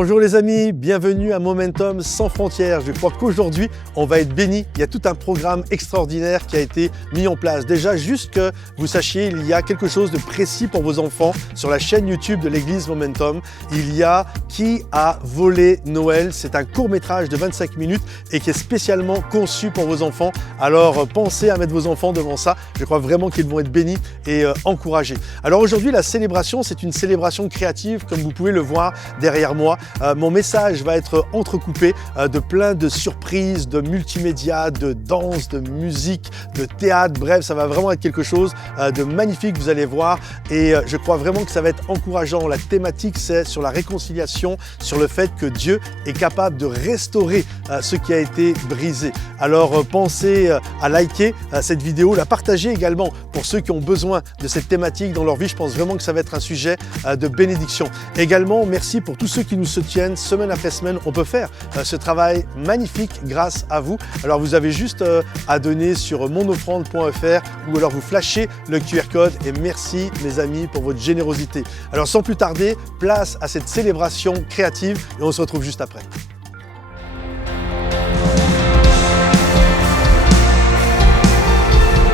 Bonjour les amis, bienvenue à Momentum sans frontières. Je crois qu'aujourd'hui, on va être bénis. Il y a tout un programme extraordinaire qui a été mis en place. Déjà, juste que vous sachiez, il y a quelque chose de précis pour vos enfants sur la chaîne YouTube de l'église Momentum. Il y a Qui a volé Noël. C'est un court-métrage de 25 minutes et qui est spécialement conçu pour vos enfants. Alors, pensez à mettre vos enfants devant ça. Je crois vraiment qu'ils vont être bénis et encouragés. Alors aujourd'hui, la célébration, c'est une célébration créative, comme vous pouvez le voir derrière moi. Mon message va être entrecoupé de plein de surprises, de multimédia, de danse, de musique, de théâtre. Bref, ça va vraiment être quelque chose de magnifique, vous allez voir. Et je crois vraiment que ça va être encourageant. La thématique, c'est sur la réconciliation, sur le fait que Dieu est capable de restaurer ce qui a été brisé. Alors pensez à liker cette vidéo, la partager également pour ceux qui ont besoin de cette thématique dans leur vie. Je pense vraiment que ça va être un sujet de bénédiction. Également, merci pour tous ceux qui nous soutiennent semaine après semaine. On peut faire ce travail magnifique grâce à vous. Alors vous avez juste à donner sur monoffrande.fr ou alors vous flashez le QR code et merci mes amis pour votre générosité. Alors sans plus tarder, place à cette célébration créative et on se retrouve juste après.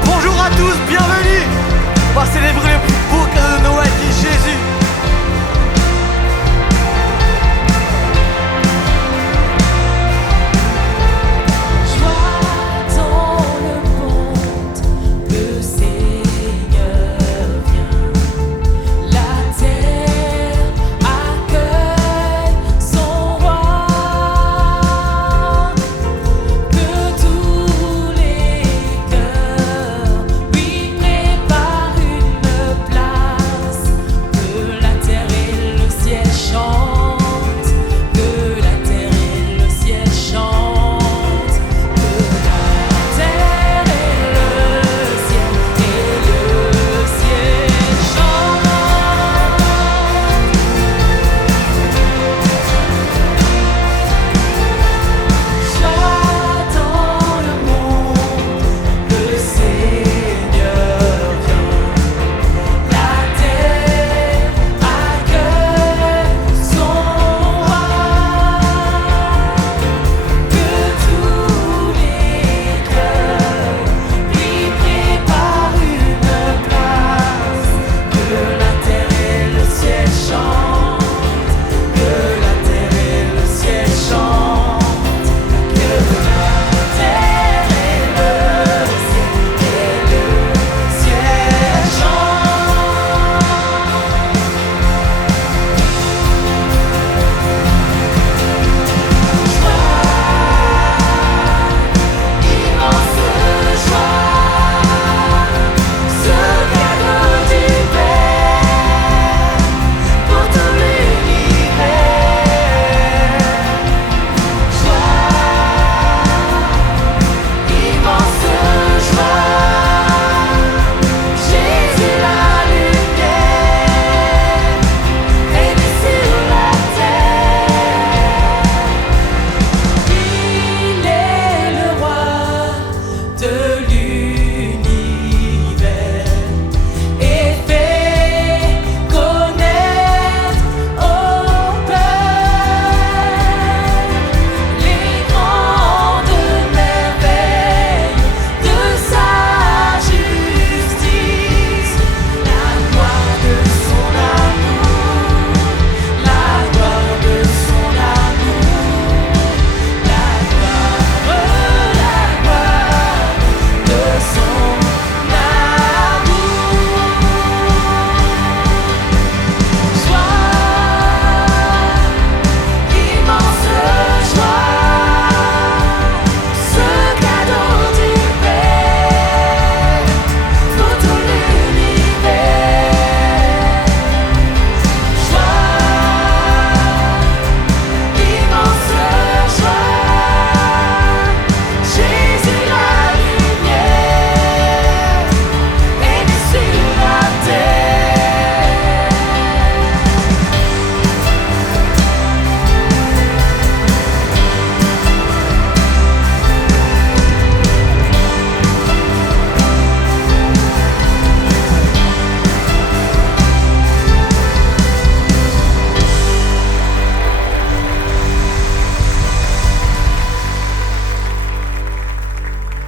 Bonjour à tous, bienvenue. On va célébrer le plus beau cadeau de Noël qui est Jésus. Place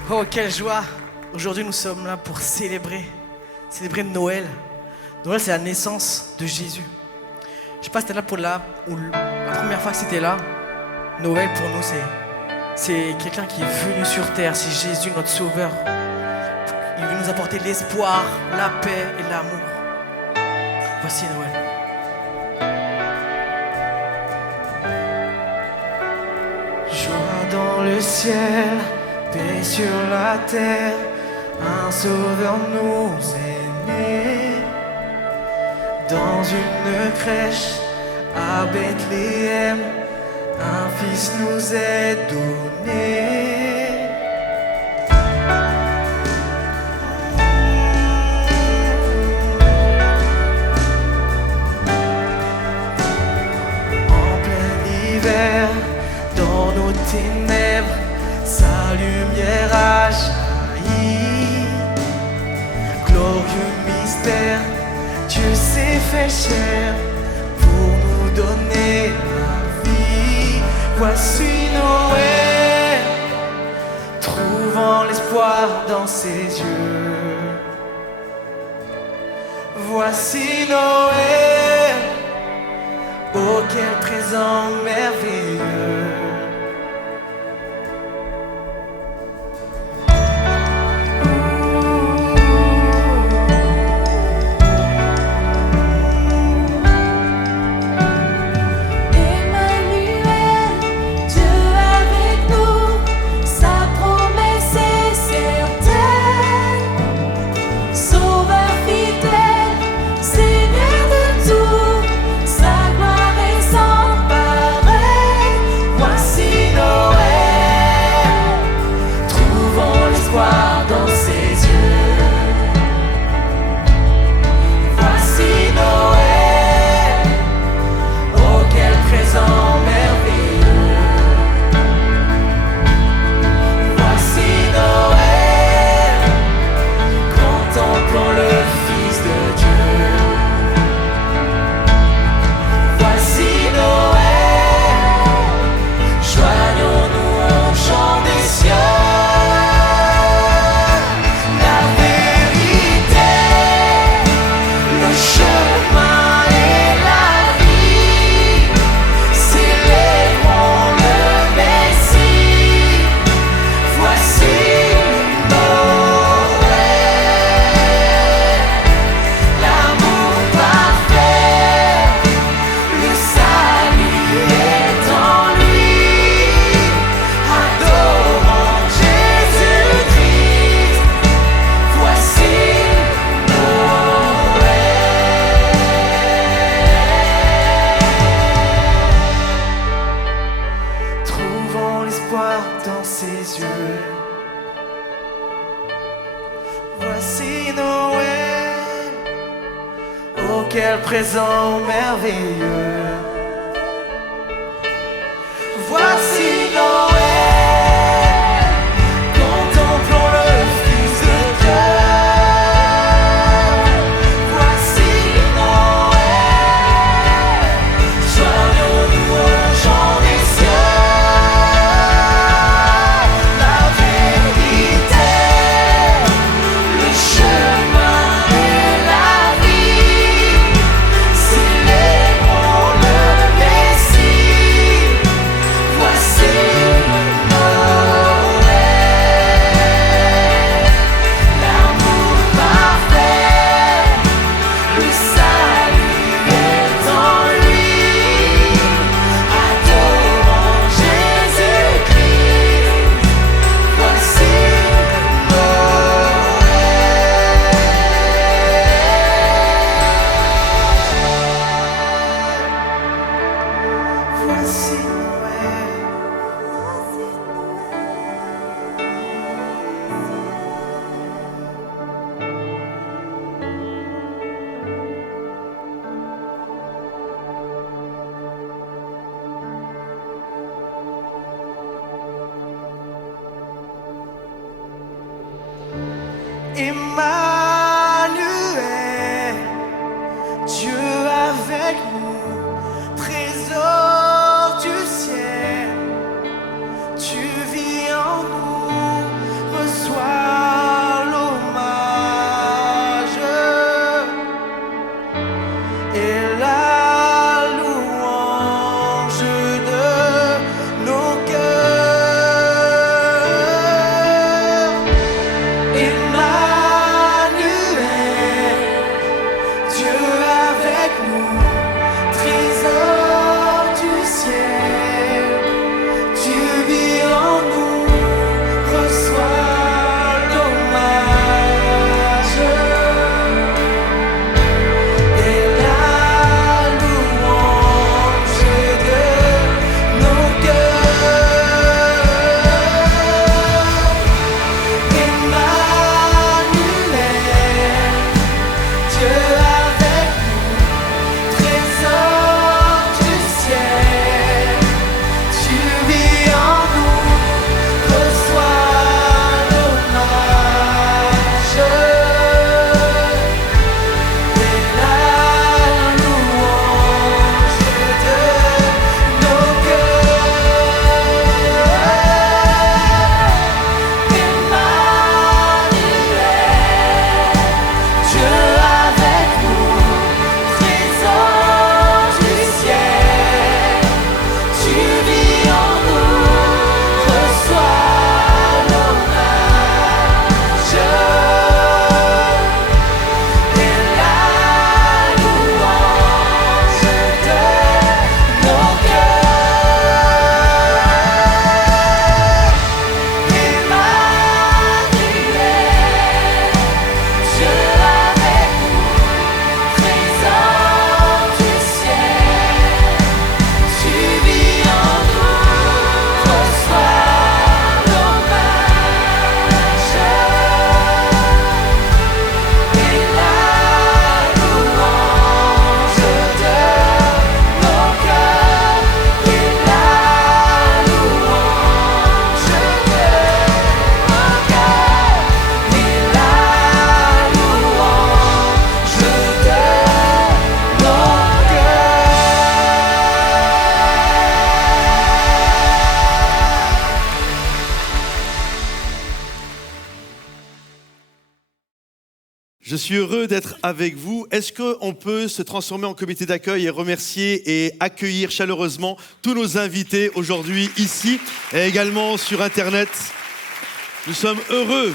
Oh, quelle joie! Aujourd'hui, nous sommes là pour célébrer Noël. Noël, c'est la naissance de Jésus. Je sais pas si c'était là pour la première fois que c'était là. Noël, pour nous, c'est quelqu'un qui est venu sur terre. C'est Jésus, notre sauveur. Il veut nous apporter l'espoir, la paix et l'amour. Voici Noël. Joie dans le ciel, paix sur la terre, un sauveur nous est né. Dans une crèche à Bethléem, un fils nous est donné. En plein hiver, dans nos ténèbres, sa lumière a jailli. Glorieux mystère, Dieu s'est fait chair pour nous donner la vie. Voici Noël, trouvant l'espoir dans ses yeux. Voici Noël, oh quel présent merveilleux. Dans ses yeux. Voici Noël, oh quel présent merveilleux. Voici Noël, contemplons le Fils de Dieu. Voici Noël, joignons-nous au chant des cieux. Voici Je suis heureux d'être avec vous. Est-ce qu'on peut se transformer en comité d'accueil et remercier et accueillir chaleureusement tous nos invités aujourd'hui ici et également sur Internet. Nous sommes heureux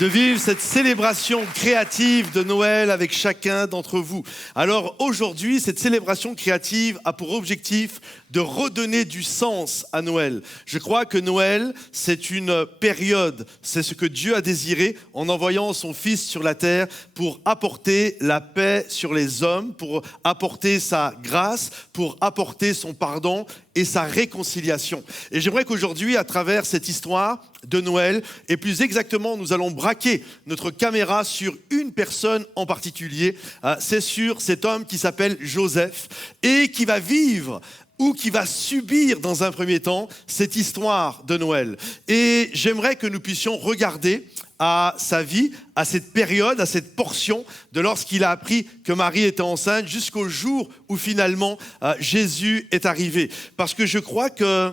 de vivre cette célébration créative de Noël avec chacun d'entre vous. Alors aujourd'hui, cette célébration créative a pour objectif de redonner du sens à Noël. Je crois que Noël, c'est une période, c'est ce que Dieu a désiré en envoyant son Fils sur la terre pour apporter la paix sur les hommes, pour apporter sa grâce, pour apporter son pardon et sa réconciliation. Et j'aimerais qu'aujourd'hui, à travers cette histoire de Noël, et plus exactement, nous allons braquer notre caméra sur une personne en particulier. C'est sur cet homme qui s'appelle Joseph et qui va vivre ou qui va subir dans un premier temps cette histoire de Noël. Et j'aimerais que nous puissions regarder à sa vie, à cette période, à cette portion de lorsqu'il a appris que Marie était enceinte jusqu'au jour où finalement Jésus est arrivé. Parce que je crois que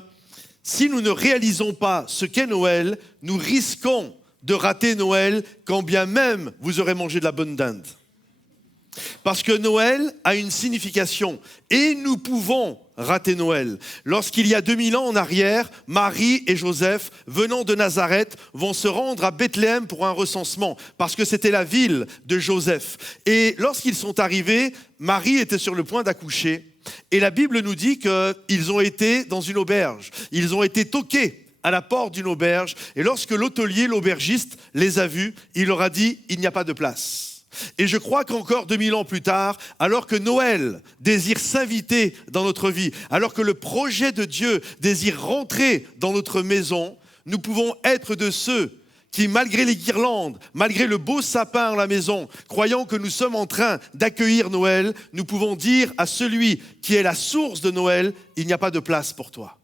si nous ne réalisons pas ce qu'est Noël, nous risquons de rater Noël quand bien même vous aurez mangé de la bonne dinde. Parce que Noël a une signification et nous pouvons rater Noël. Lorsqu'il y a 2000 ans en arrière, Marie et Joseph, venant de Nazareth, vont se rendre à Bethléem pour un recensement, parce que c'était la ville de Joseph. Et lorsqu'ils sont arrivés, Marie était sur le point d'accoucher. Et la Bible nous dit qu'ils ont été dans une auberge. Ils ont été toqués à la porte d'une auberge. Et lorsque l'hôtelier, l'aubergiste, les a vus, il leur a dit « il n'y a pas de place ». Et je crois qu'encore 2000 ans plus tard, alors que Noël désire s'inviter dans notre vie, alors que le projet de Dieu désire rentrer dans notre maison, nous pouvons être de ceux qui, malgré les guirlandes, malgré le beau sapin à la maison, croyant que nous sommes en train d'accueillir Noël, nous pouvons dire à celui qui est la source de Noël, il n'y a pas de place pour toi.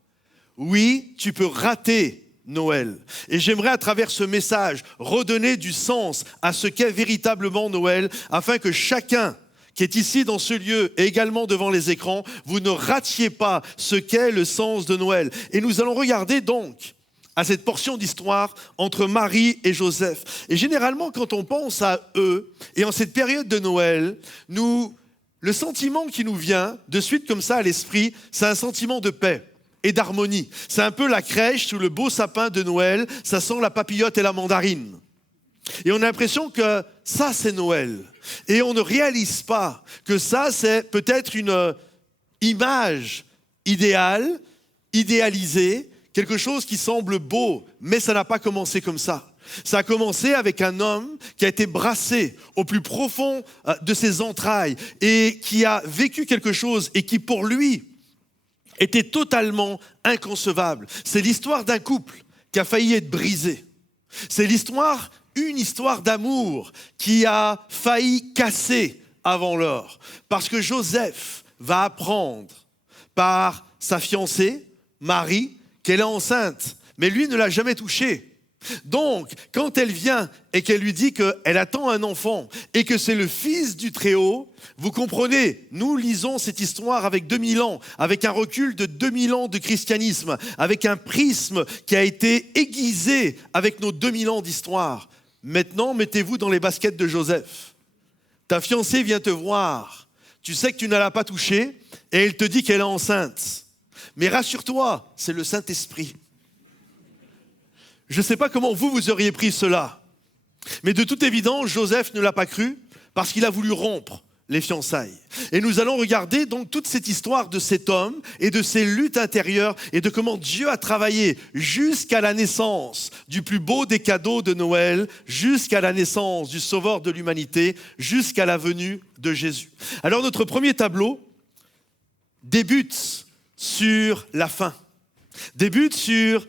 Oui, tu peux rater Noël. Et j'aimerais à travers ce message redonner du sens à ce qu'est véritablement Noël, afin que chacun qui est ici dans ce lieu et également devant les écrans, vous ne ratiez pas ce qu'est le sens de Noël. Et nous allons regarder donc à cette portion d'histoire entre Marie et Joseph. Et généralement, quand on pense à eux, et en cette période de Noël, le sentiment qui nous vient de suite comme ça à l'esprit, c'est un sentiment de paix et d'harmonie. C'est un peu la crèche sous le beau sapin de Noël, ça sent la papillote et la mandarine. Et on a l'impression que ça, c'est Noël. Et on ne réalise pas que ça, c'est peut-être une image idéale, idéalisée, quelque chose qui semble beau, mais ça n'a pas commencé comme ça. Ça a commencé avec un homme qui a été brassé au plus profond de ses entrailles et qui a vécu quelque chose et qui, pour lui, était totalement inconcevable. C'est l'histoire d'un couple qui a failli être brisé. C'est une histoire d'amour qui a failli casser avant l'heure. Parce que Joseph va apprendre par sa fiancée, Marie, qu'elle est enceinte. Mais lui ne l'a jamais touchée. Donc, quand elle vient et qu'elle lui dit qu'elle attend un enfant et que c'est le Fils du Très-Haut, vous comprenez, nous lisons cette histoire avec 2000 ans, avec un recul de 2000 ans de christianisme, avec un prisme qui a été aiguisé avec nos 2000 ans d'histoire. Maintenant, mettez-vous dans les baskets de Joseph. Ta fiancée vient te voir, tu sais que tu ne l'as pas touchée et elle te dit qu'elle est enceinte. Mais rassure-toi, c'est le Saint-Esprit. Je ne sais pas comment vous auriez pris cela. Mais de toute évidence, Joseph ne l'a pas cru parce qu'il a voulu rompre les fiançailles. Et nous allons regarder donc toute cette histoire de cet homme et de ses luttes intérieures et de comment Dieu a travaillé jusqu'à la naissance du plus beau des cadeaux de Noël, jusqu'à la naissance du Sauveur de l'humanité, jusqu'à la venue de Jésus. Alors notre premier tableau débute sur la fin, débute sur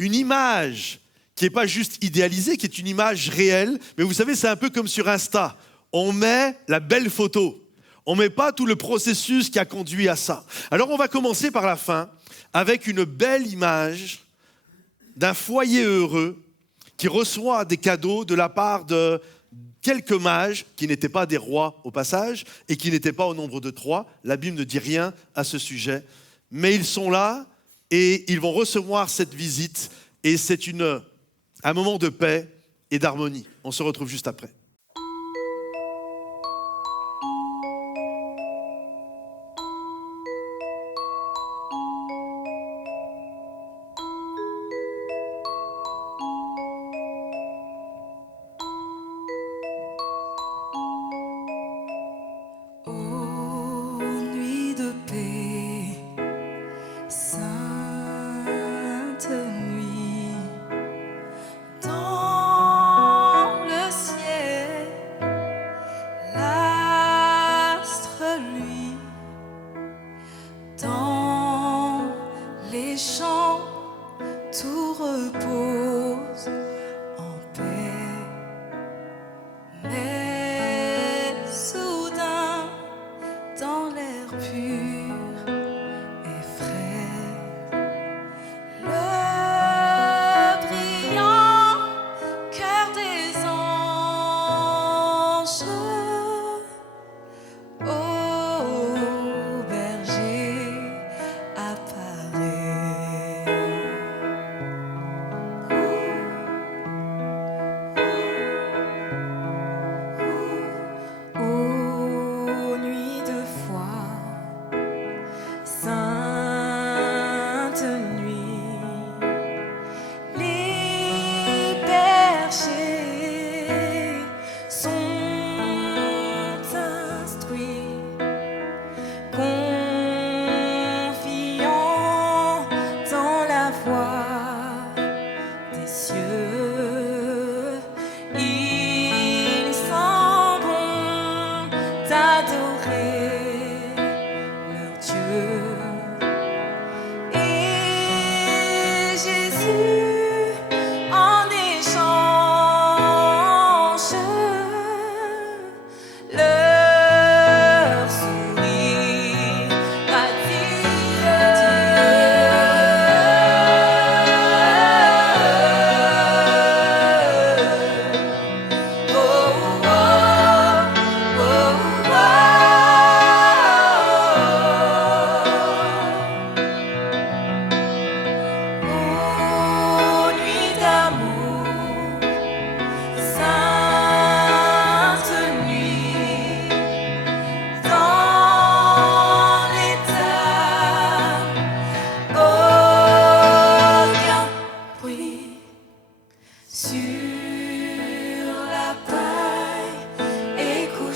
une image qui n'est pas juste idéalisée, qui est une image réelle. Mais vous savez, c'est un peu comme sur Insta. On met la belle photo. On ne met pas tout le processus qui a conduit à ça. Alors on va commencer par la fin avec une belle image d'un foyer heureux qui reçoit des cadeaux de la part de quelques mages qui n'étaient pas des rois au passage et qui n'étaient pas au nombre de 3. La Bible ne dit rien à ce sujet. Mais ils sont là et ils vont recevoir cette visite et c'est un moment de paix et d'harmonie. On se retrouve juste après.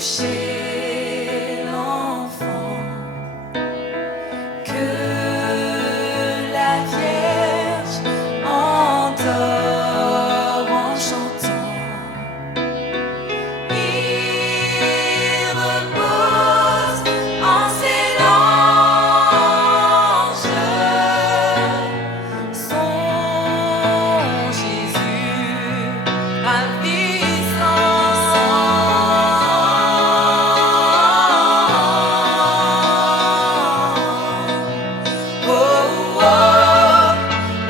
coucher l'enfant, que la Vierge endort en chantant. Il repose en ses langes, son Jésus ravissant. Oh, oh,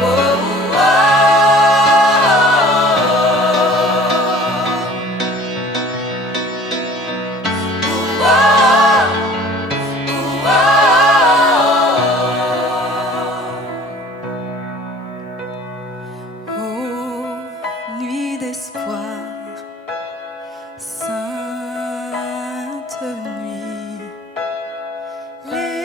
oh, oh, nuit d'espoir, sainte nuit, l'espérance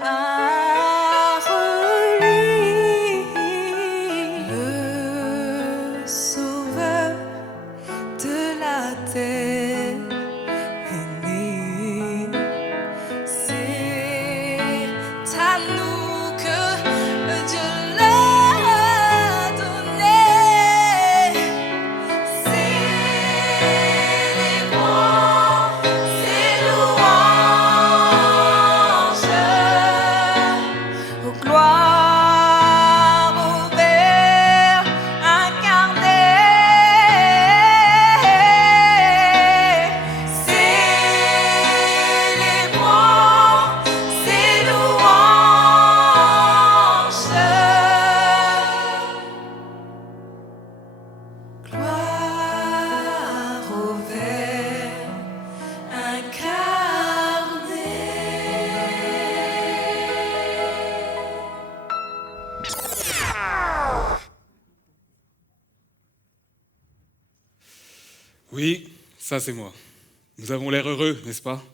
a reluit. Le Sauveur de la terre est né. C'est à nous que Dieu l'a donné. Célébrons ses louanges. Oh, gloire au Verbe incarné. Célébrons ses louanges. Gloire au Verbe incarné. Oui, ça c'est moi. Nous avons l'air heureux, n'est-ce pas?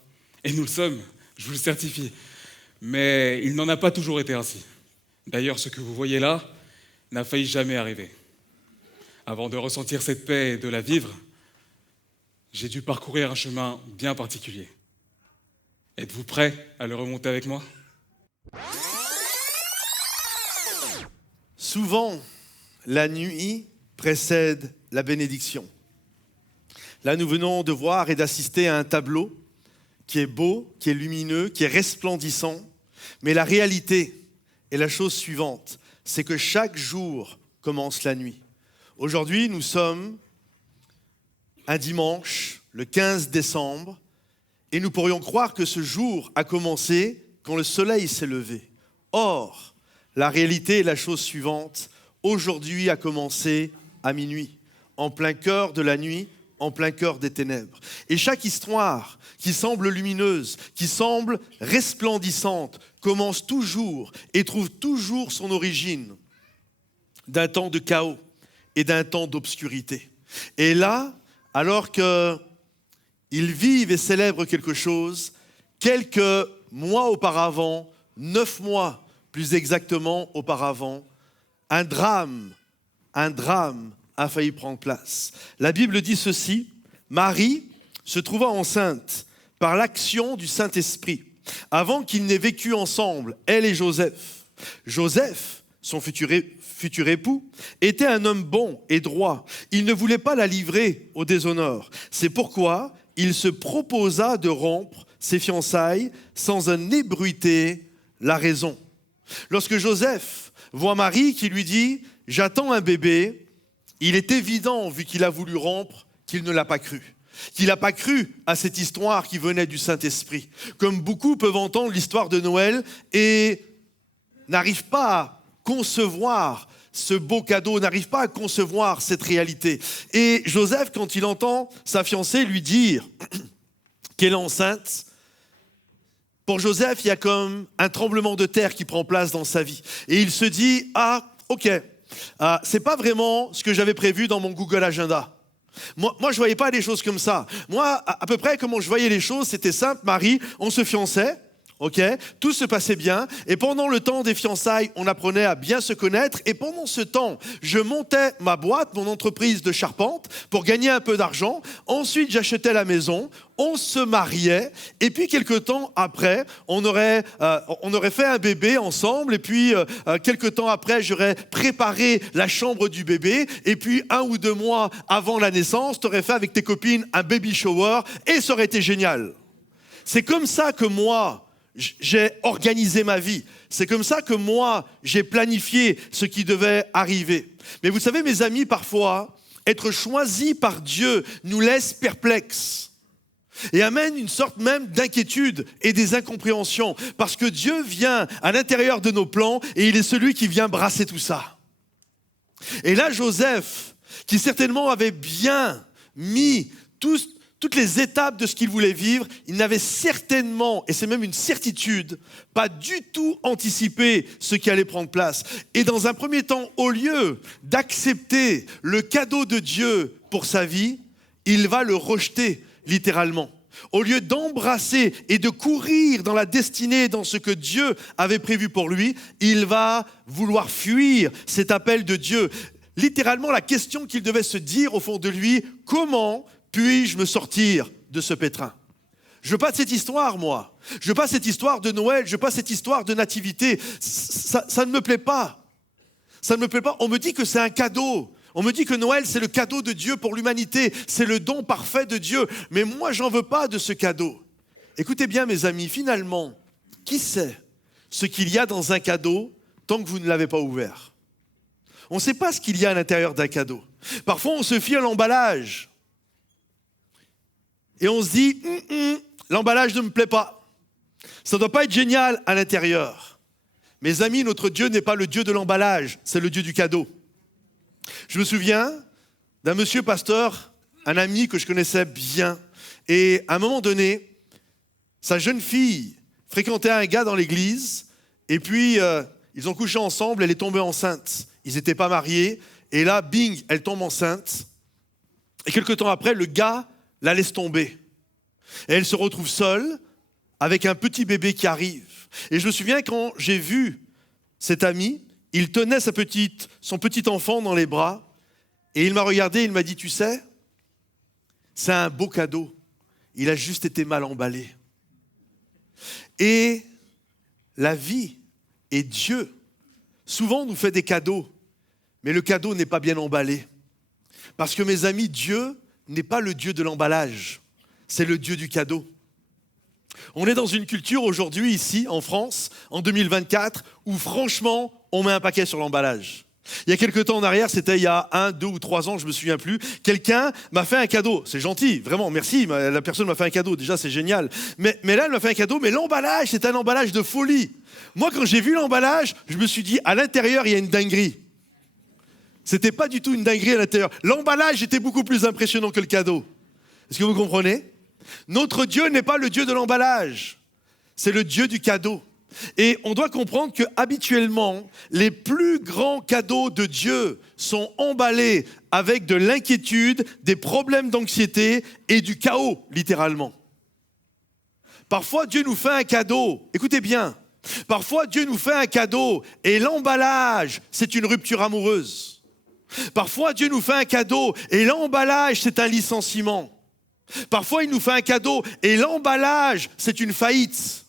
Et nous le sommes, je vous le certifie. Mais il n'en a pas toujours été ainsi. D'ailleurs, ce que vous voyez là n'a failli jamais arriver. Avant de ressentir cette paix et de la vivre, j'ai dû parcourir un chemin bien particulier. Êtes-vous prêts à le remonter avec moi? Souvent, la nuit précède la bénédiction. Là, nous venons de voir et d'assister à un tableau qui est beau, qui est lumineux, qui est resplendissant. Mais la réalité est la chose suivante, c'est que chaque jour commence la nuit. Aujourd'hui, nous sommes un dimanche, le 15 décembre, et nous pourrions croire que ce jour a commencé quand le soleil s'est levé. Or, la réalité est la chose suivante, aujourd'hui a commencé à minuit, en plein cœur de la nuit, en plein cœur des ténèbres. Et chaque histoire qui semble lumineuse, qui semble resplendissante, commence toujours et trouve toujours son origine d'un temps de chaos et d'un temps d'obscurité. Et là, alors qu'ils vivent et célèbrent quelque chose, quelques mois auparavant, 9 mois plus exactement auparavant, un drame a failli prendre place. La Bible dit ceci, Marie se trouva enceinte par l'action du Saint-Esprit, avant qu'ils n'aient vécu ensemble, elle et Joseph. Joseph, son futur époux, était un homme bon et droit. Il ne voulait pas la livrer au déshonneur. C'est pourquoi il se proposa de rompre ses fiançailles sans en ébruiter la raison. Lorsque Joseph voit Marie qui lui dit « J'attends un bébé », il est évident, vu qu'il a voulu rompre, qu'il ne l'a pas cru. Qu'il n'a pas cru à cette histoire qui venait du Saint-Esprit. Comme beaucoup peuvent entendre l'histoire de Noël et n'arrivent pas à concevoir ce beau cadeau, n'arrivent pas à concevoir cette réalité. Et Joseph, quand il entend sa fiancée lui dire qu'elle est enceinte, pour Joseph, il y a comme un tremblement de terre qui prend place dans sa vie. Et il se dit, ah, ok, c'est pas vraiment ce que j'avais prévu dans mon Google Agenda. Moi, je voyais pas les choses comme ça. Moi, à peu près comment je voyais les choses, c'était simple, Marie, on se fiançait, ok? Tout se passait bien. Et pendant le temps des fiançailles, on apprenait à bien se connaître. Et pendant ce temps, je montais ma boîte, mon entreprise de charpente, pour gagner un peu d'argent. Ensuite, j'achetais la maison. On se mariait. Et puis, quelques temps après, on aurait fait un bébé ensemble. Et puis, quelques temps après, j'aurais préparé la chambre du bébé. Et puis, 1 ou 2 mois avant la naissance, tu aurais fait avec tes copines un baby shower. Et ça aurait été génial. C'est comme ça que moi, j'ai organisé ma vie. C'est comme ça que moi, j'ai planifié ce qui devait arriver. Mais vous savez, mes amis, parfois, être choisi par Dieu nous laisse perplexes et amène une sorte même d'inquiétude et des incompréhensions. Parce que Dieu vient à l'intérieur de nos plans et il est celui qui vient brasser tout ça. Et là, Joseph, qui certainement avait bien mis toutes les étapes de ce qu'il voulait vivre, il n'avait certainement, et c'est même une certitude, pas du tout anticipé ce qui allait prendre place. Et dans un premier temps, au lieu d'accepter le cadeau de Dieu pour sa vie, il va le rejeter littéralement. Au lieu d'embrasser et de courir dans la destinée, dans ce que Dieu avait prévu pour lui, il va vouloir fuir cet appel de Dieu. Littéralement, la question qu'il devait se dire au fond de lui, comment puis-je me sortir de ce pétrin? Je veux pas de cette histoire, moi. Je veux pas cette histoire de Noël. Je veux pas cette histoire de nativité. Ça ne me plaît pas. Ça ne me plaît pas. On me dit que c'est un cadeau. On me dit que Noël, c'est le cadeau de Dieu pour l'humanité. C'est le don parfait de Dieu. Mais moi, j'en veux pas de ce cadeau. Écoutez bien, mes amis, finalement, qui sait ce qu'il y a dans un cadeau tant que vous ne l'avez pas ouvert? On ne sait pas ce qu'il y a à l'intérieur d'un cadeau. Parfois, on se fie à l'emballage. Et on se dit, l'emballage ne me plaît pas. Ça ne doit pas être génial à l'intérieur. Mes amis, notre Dieu n'est pas le Dieu de l'emballage, c'est le Dieu du cadeau. Je me souviens d'un monsieur pasteur, un ami que je connaissais bien. Et à un moment donné, sa jeune fille fréquentait un gars dans l'église. Et puis, ils ont couché ensemble, elle est tombée enceinte. Ils n'étaient pas mariés. Et là, bing, elle tombe enceinte. Et quelque temps après, le gars la laisse tomber. Et elle se retrouve seule avec un petit bébé qui arrive. Et je me souviens quand j'ai vu cet ami, il tenait son petit enfant dans les bras et il m'a regardé et il m'a dit, tu sais, c'est un beau cadeau. Il a juste été mal emballé. Et la vie et Dieu, souvent nous fait des cadeaux, mais le cadeau n'est pas bien emballé. Parce que mes amis, Dieu n'est pas le Dieu de l'emballage, c'est le Dieu du cadeau. On est dans une culture aujourd'hui, ici, en France, en 2024, où franchement, on met un paquet sur l'emballage. Il y a quelques temps en arrière, c'était il y a 1, 2 ou 3 ans, je ne me souviens plus, quelqu'un m'a fait un cadeau. C'est gentil, vraiment, merci, la personne m'a fait un cadeau, déjà c'est génial. Mais là, elle m'a fait un cadeau, mais l'emballage, c'est un emballage de folie. Moi, quand j'ai vu l'emballage, je me suis dit, à l'intérieur, il y a une dinguerie. C'était pas du tout une dinguerie à l'intérieur. L'emballage était beaucoup plus impressionnant que le cadeau. Est-ce que vous comprenez? Notre Dieu n'est pas le Dieu de l'emballage. C'est le Dieu du cadeau. Et on doit comprendre que habituellement, les plus grands cadeaux de Dieu sont emballés avec de l'inquiétude, des problèmes d'anxiété et du chaos, littéralement. Parfois, Dieu nous fait un cadeau. Écoutez bien. Parfois, Dieu nous fait un cadeau et l'emballage, c'est une rupture amoureuse. Parfois, Dieu nous fait un cadeau et l'emballage, c'est un licenciement. Parfois, il nous fait un cadeau et l'emballage, c'est une faillite.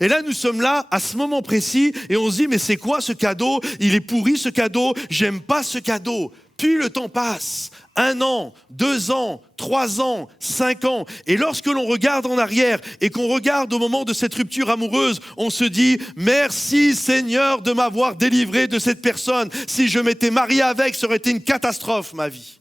Et là, nous sommes là, à ce moment précis, et on se dit, mais c'est quoi ce cadeau? Il est pourri ce cadeau, j'aime pas ce cadeau. Puis le temps passe, 1 an, 2 ans, 3 ans, 5 ans. Et lorsque l'on regarde en arrière et qu'on regarde au moment de cette rupture amoureuse, on se dit, merci Seigneur de m'avoir délivré de cette personne. Si je m'étais marié avec, ça aurait été une catastrophe, ma vie.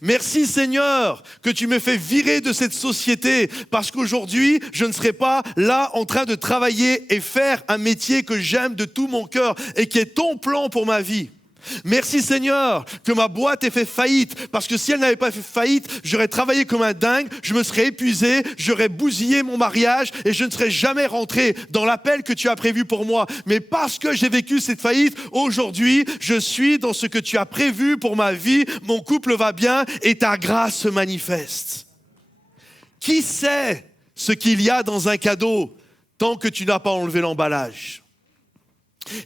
Merci Seigneur que tu me fais virer de cette société parce qu'aujourd'hui, je ne serai pas là en train de travailler et faire un métier que j'aime de tout mon cœur et qui est ton plan pour ma vie. Merci Seigneur que ma boîte ait fait faillite parce que si elle n'avait pas fait faillite, j'aurais travaillé comme un dingue, je me serais épuisé, j'aurais bousillé mon mariage et je ne serais jamais rentré dans l'appel que tu as prévu pour moi. Mais parce que j'ai vécu cette faillite, aujourd'hui, je suis dans ce que tu as prévu pour ma vie, mon couple va bien et ta grâce se manifeste. Qui sait ce qu'il y a dans un cadeau tant que tu n'as pas enlevé l'emballage.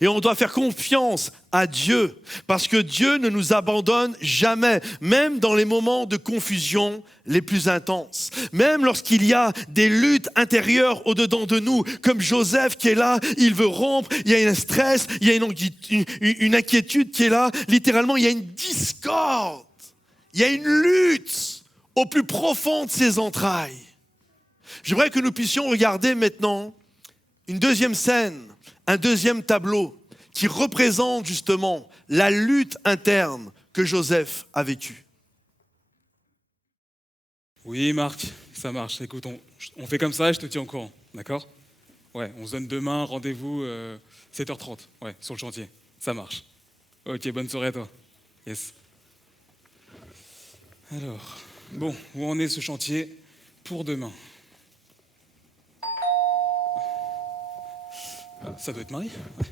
Et on doit faire confiance à Dieu, parce que Dieu ne nous abandonne jamais, même dans les moments de confusion les plus intenses. Même lorsqu'il y a des luttes intérieures au-dedans de nous, comme Joseph qui est là, il veut rompre, il y a un stress, il y a une inquiétude qui est là. Littéralement, il y a une discorde, il y a une lutte au plus profond de ses entrailles. J'aimerais que nous puissions regarder maintenant une deuxième scène, un deuxième tableau qui représente justement la lutte interne que Joseph a vécue. Oui, Marc, ça marche. Écoute, on fait comme ça et je te tiens au courant, d'accord? Ouais, on se donne demain, rendez-vous 7h30, ouais, sur le chantier. Ça marche. Ok, bonne soirée à toi. Yes. Alors, bon, où en est ce chantier pour demain? Ah, ça doit être Marie. Ouais.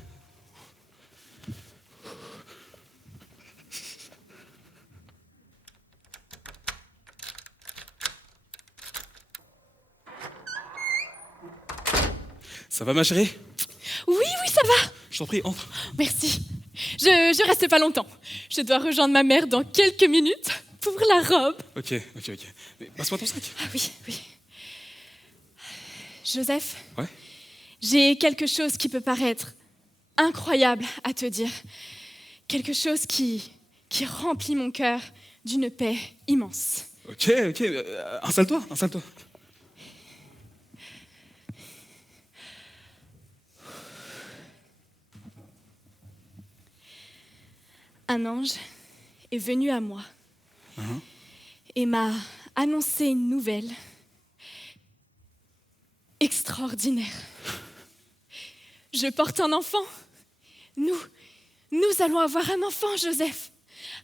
Ça va, ma chérie? Oui, ça va. Je t'en prie, entre. Merci. Je reste pas longtemps. Je dois rejoindre ma mère dans quelques minutes pour la robe. Ok. Mais passe-moi ton sac. Ah oui. Joseph, Ouais. j'ai quelque chose qui peut paraître incroyable à te dire. Quelque chose qui remplit mon cœur d'une paix immense. Ok. Installe-toi. Un ange est venu à moi et m'a annoncé une nouvelle extraordinaire. Je porte un enfant. Nous allons avoir un enfant, Joseph.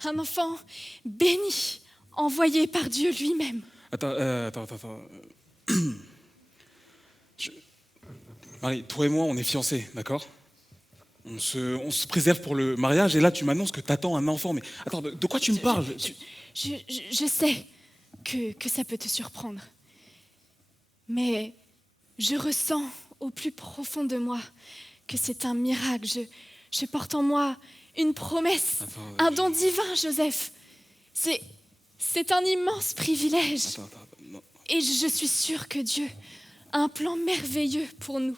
Un enfant béni, envoyé par Dieu lui-même. Attends. Marie, toi et moi, on est fiancés, d'accord? On se préserve pour le mariage et là, tu m'annonces que t'attends un enfant. Mais attends, de quoi tu me parles? Je sais que ça peut te surprendre. Mais je ressens au plus profond de moi que c'est un miracle. Je porte en moi une promesse, un don divin, Joseph. C'est un immense privilège. Non. Et je suis sûre que Dieu a un plan merveilleux pour nous.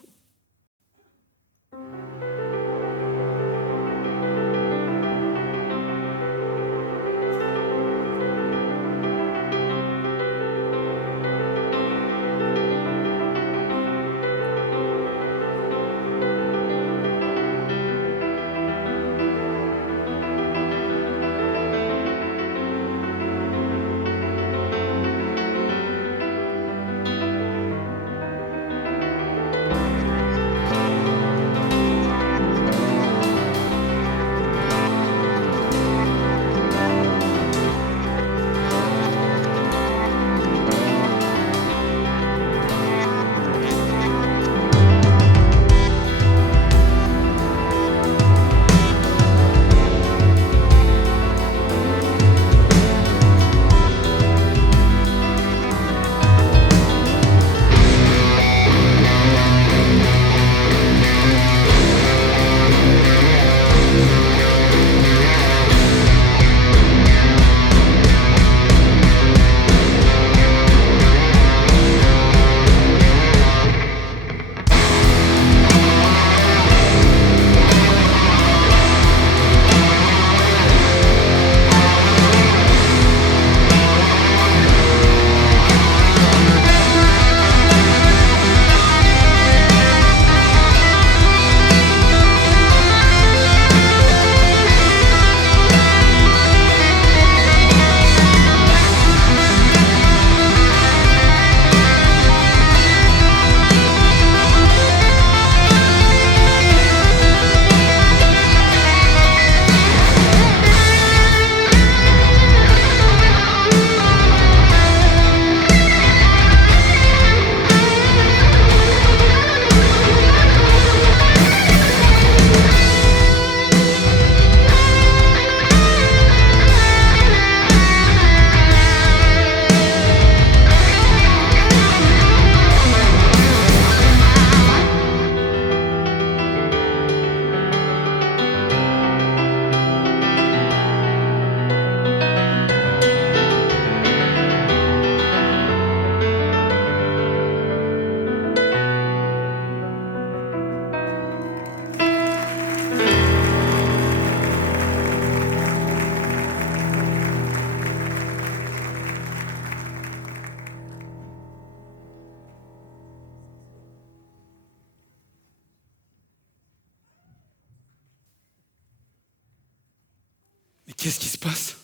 Qu'est-ce qui se passe?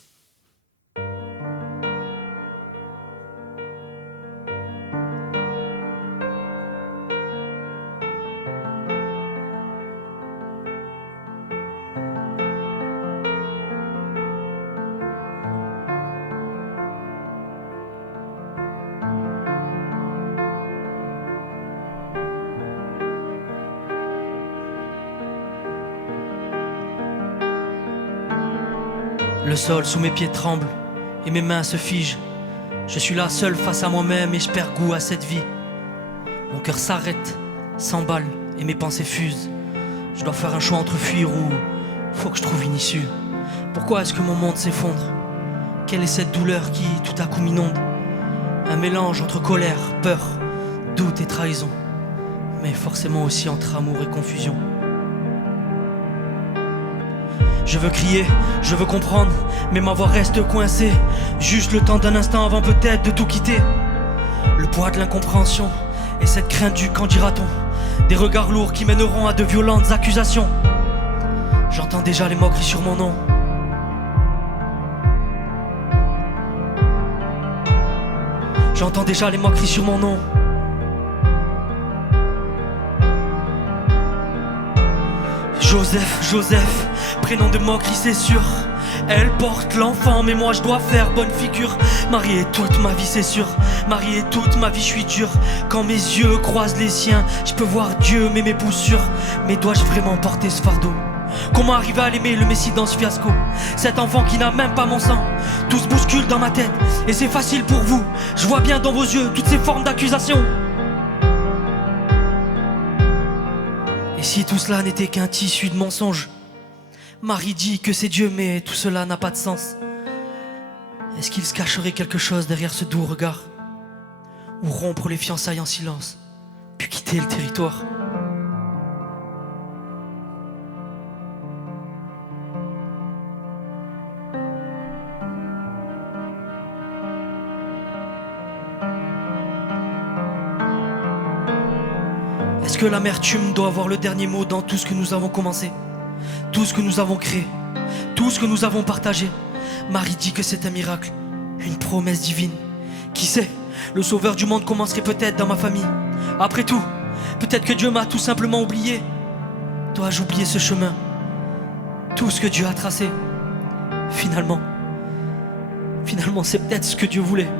Le sol sous mes pieds tremble et mes mains se figent. Je suis là seul face à moi-même et je perds goût à cette vie. Mon cœur s'arrête, s'emballe et mes pensées fusent. Je dois faire un choix entre fuir ou faut que je trouve une issue. Pourquoi est-ce que mon monde s'effondre? Quelle est cette douleur qui tout à coup m'inonde? Un mélange entre colère, peur, doute et trahison, mais forcément aussi entre amour et confusion. Je veux crier, je veux comprendre, mais ma voix reste coincée. Juste le temps d'un instant avant peut-être de tout quitter. Le poids de l'incompréhension et cette crainte du qu'en dira-t-on. Des regards lourds qui mèneront à de violentes accusations. J'entends déjà les moqueries sur mon nom. J'entends déjà les moqueries sur mon nom. Joseph, Joseph, prénom de moquerie c'est sûr. Elle porte l'enfant mais moi je dois faire bonne figure. Marié toute ma vie c'est sûr. Marié toute ma vie je suis dur. Quand mes yeux croisent les siens, je peux voir Dieu mais mes poussures. Mais dois-je vraiment porter ce fardeau? Comment arriver à l'aimer le Messie dans ce fiasco? Cet enfant qui n'a même pas mon sang. Tout se bouscule dans ma tête et c'est facile pour vous. Je vois bien dans vos yeux toutes ces formes d'accusation. Et si tout cela n'était qu'un tissu de mensonges? Marie dit que c'est Dieu, mais tout cela n'a pas de sens. Est-ce qu'il se cacherait quelque chose derrière ce doux regard? Ou rompre les fiançailles en silence, puis quitter le territoire? Est-ce que l'amertume doit avoir le dernier mot dans tout ce que nous avons commencé? Tout ce que nous avons créé, tout ce que nous avons partagé? Marie dit que c'est un miracle, une promesse divine. Qui sait, le sauveur du monde commencerait peut-être dans ma famille. Après tout, peut-être que Dieu m'a tout simplement oublié. Dois-je oublier ce chemin, tout ce que Dieu a tracé? Finalement, c'est peut-être ce que Dieu voulait.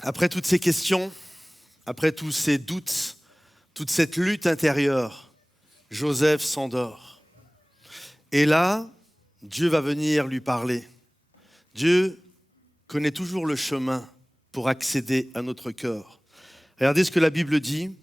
Après toutes ces questions, après tous ces doutes, toute cette lutte intérieure, Joseph s'endort. Et là, Dieu va venir lui parler. Dieu connaît toujours le chemin pour accéder à notre cœur. Regardez ce que la Bible dit.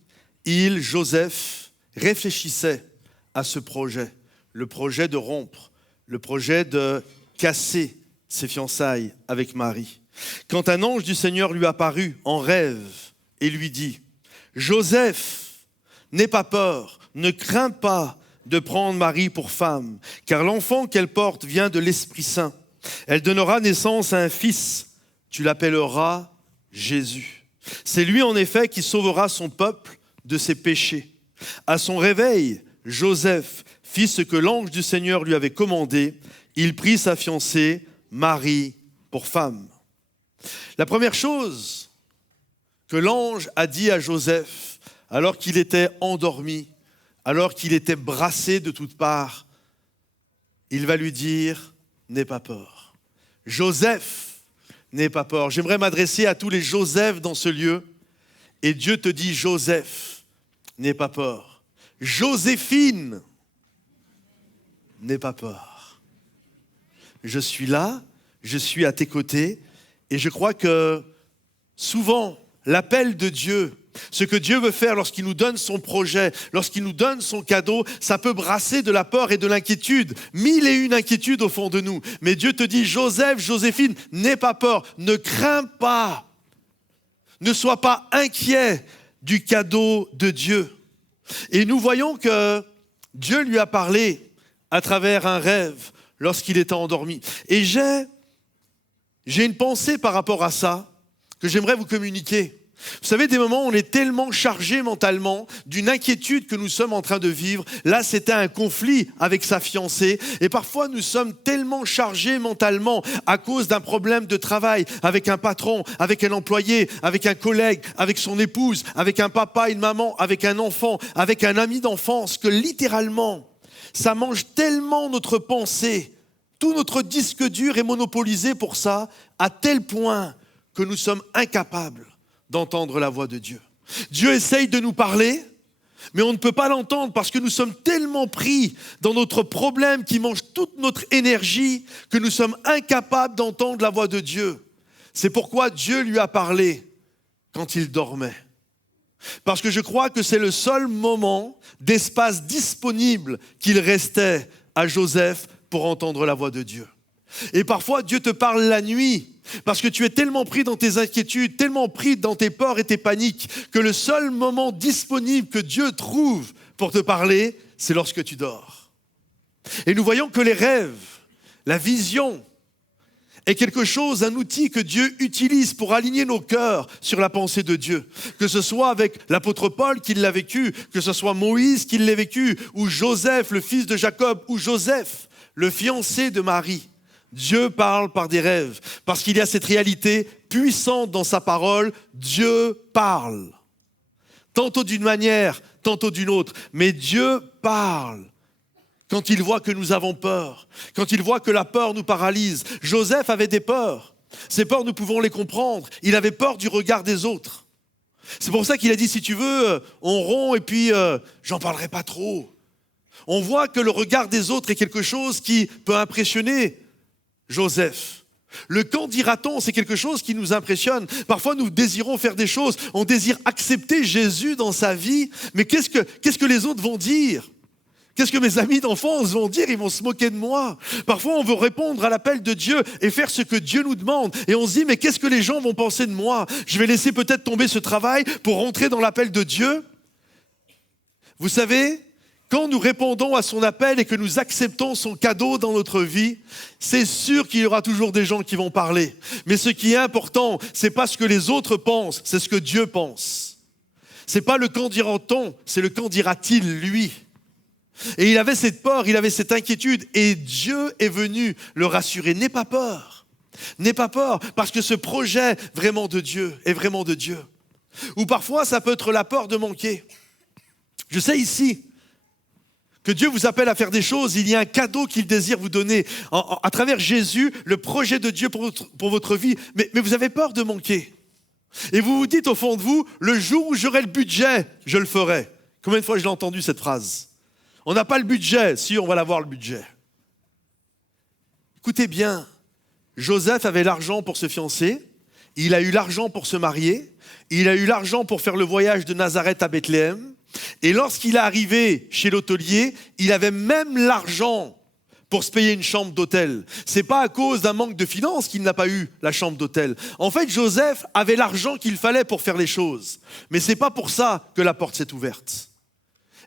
Joseph, réfléchissait à ce projet, le projet de rompre, le projet de casser ses fiançailles avec Marie. Quand un ange du Seigneur lui apparut en rêve et lui dit « Joseph, n'aie pas peur, ne crains pas de prendre Marie pour femme, car l'enfant qu'elle porte vient de l'Esprit Saint. Elle donnera naissance à un fils, tu l'appelleras Jésus. C'est lui en effet qui sauvera son peuple de ses péchés. » À son réveil, Joseph fit ce que l'ange du Seigneur lui avait commandé. Il prit sa fiancée, Marie, pour femme. La première chose que l'ange a dit à Joseph, alors qu'il était endormi, alors qu'il était brassé de toutes parts, il va lui dire « N'aie pas peur. Joseph, n'aie pas peur. J'aimerais m'adresser à tous les Joseph dans ce lieu. Et Dieu te dit, Joseph, n'aie pas peur. Joséphine, n'aie pas peur. Je suis là, je suis à tes côtés. Et je crois que souvent, l'appel de Dieu, ce que Dieu veut faire lorsqu'il nous donne son projet, lorsqu'il nous donne son cadeau, ça peut brasser de la peur et de l'inquiétude. 1001 inquiétudes au fond de nous. Mais Dieu te dit, Joseph, Joséphine, n'aie pas peur, ne crains pas. Ne sois pas inquiet du cadeau de Dieu. Et nous voyons que Dieu lui a parlé à travers un rêve lorsqu'il était endormi. Et j'ai une pensée par rapport à ça que j'aimerais vous communiquer. Vous savez, des moments où on est tellement chargé mentalement d'une inquiétude que nous sommes en train de vivre. Là, c'était un conflit avec sa fiancée. Et parfois, nous sommes tellement chargés mentalement à cause d'un problème de travail, avec un patron, avec un employé, avec un collègue, avec son épouse, avec un papa, une maman, avec un enfant, avec un ami d'enfance, que littéralement, ça mange tellement notre pensée. Tout notre disque dur est monopolisé pour ça, à tel point que nous sommes incapables d'entendre la voix de Dieu. Dieu essaye de nous parler, mais on ne peut pas l'entendre parce que nous sommes tellement pris dans notre problème qui mange toute notre énergie que nous sommes incapables d'entendre la voix de Dieu. C'est pourquoi Dieu lui a parlé quand il dormait. Parce que je crois que c'est le seul moment d'espace disponible qu'il restait à Joseph pour entendre la voix de Dieu. Et parfois, Dieu te parle la nuit parce que tu es tellement pris dans tes inquiétudes, tellement pris dans tes peurs et tes paniques que le seul moment disponible que Dieu trouve pour te parler, c'est lorsque tu dors. Et nous voyons que les rêves, la vision est quelque chose, un outil que Dieu utilise pour aligner nos cœurs sur la pensée de Dieu. Que ce soit avec l'apôtre Paul qui l'a vécu, que ce soit Moïse qui l'a vécu, ou Joseph, le fils de Jacob, ou Joseph, le fiancé de Marie. Dieu parle par des rêves, parce qu'il y a cette réalité puissante dans sa parole. Dieu parle, tantôt d'une manière, tantôt d'une autre, mais Dieu parle quand il voit que nous avons peur, quand il voit que la peur nous paralyse. Joseph avait des peurs, ces peurs nous pouvons les comprendre, il avait peur du regard des autres. C'est pour ça qu'il a dit, si tu veux, on rompt et puis j'en parlerai pas trop. On voit que le regard des autres est quelque chose qui peut impressionner Joseph. Le qu'en dira-t-on, c'est quelque chose qui nous impressionne. Parfois, nous désirons faire des choses, on désire accepter Jésus dans sa vie, mais qu'est-ce que les autres vont dire? Qu'est-ce que mes amis d'enfance vont dire? Ils vont se moquer de moi. Parfois, on veut répondre à l'appel de Dieu et faire ce que Dieu nous demande. Et on se dit, mais qu'est-ce que les gens vont penser de moi? Je vais laisser peut-être tomber ce travail pour rentrer dans l'appel de Dieu. Vous savez, quand nous répondons à son appel et que nous acceptons son cadeau dans notre vie, c'est sûr qu'il y aura toujours des gens qui vont parler. Mais ce qui est important, c'est pas ce que les autres pensent, c'est ce que Dieu pense. C'est pas le qu'en dira-t-on, c'est le qu'en dira-t-il lui. Et il avait cette peur, il avait cette inquiétude, et Dieu est venu le rassurer. N'aie pas peur, parce que ce projet vraiment de Dieu est vraiment de Dieu. Ou parfois, ça peut être la peur de manquer. Je sais ici que Dieu vous appelle à faire des choses, il y a un cadeau qu'il désire vous donner. À travers Jésus, le projet de Dieu pour votre vie, mais vous avez peur de manquer. Et vous vous dites au fond de vous, le jour où j'aurai le budget, je le ferai. Combien de fois je l'ai entendu cette phrase? On n'a pas le budget, si on va l'avoir le budget. Écoutez bien, Joseph avait l'argent pour se fiancer, il a eu l'argent pour se marier, il a eu l'argent pour faire le voyage de Nazareth à Bethléem, et lorsqu'il est arrivé chez l'hôtelier, il avait même l'argent pour se payer une chambre d'hôtel. C'est pas à cause d'un manque de finances qu'il n'a pas eu la chambre d'hôtel. En fait, Joseph avait l'argent qu'il fallait pour faire les choses. Mais c'est pas pour ça que la porte s'est ouverte.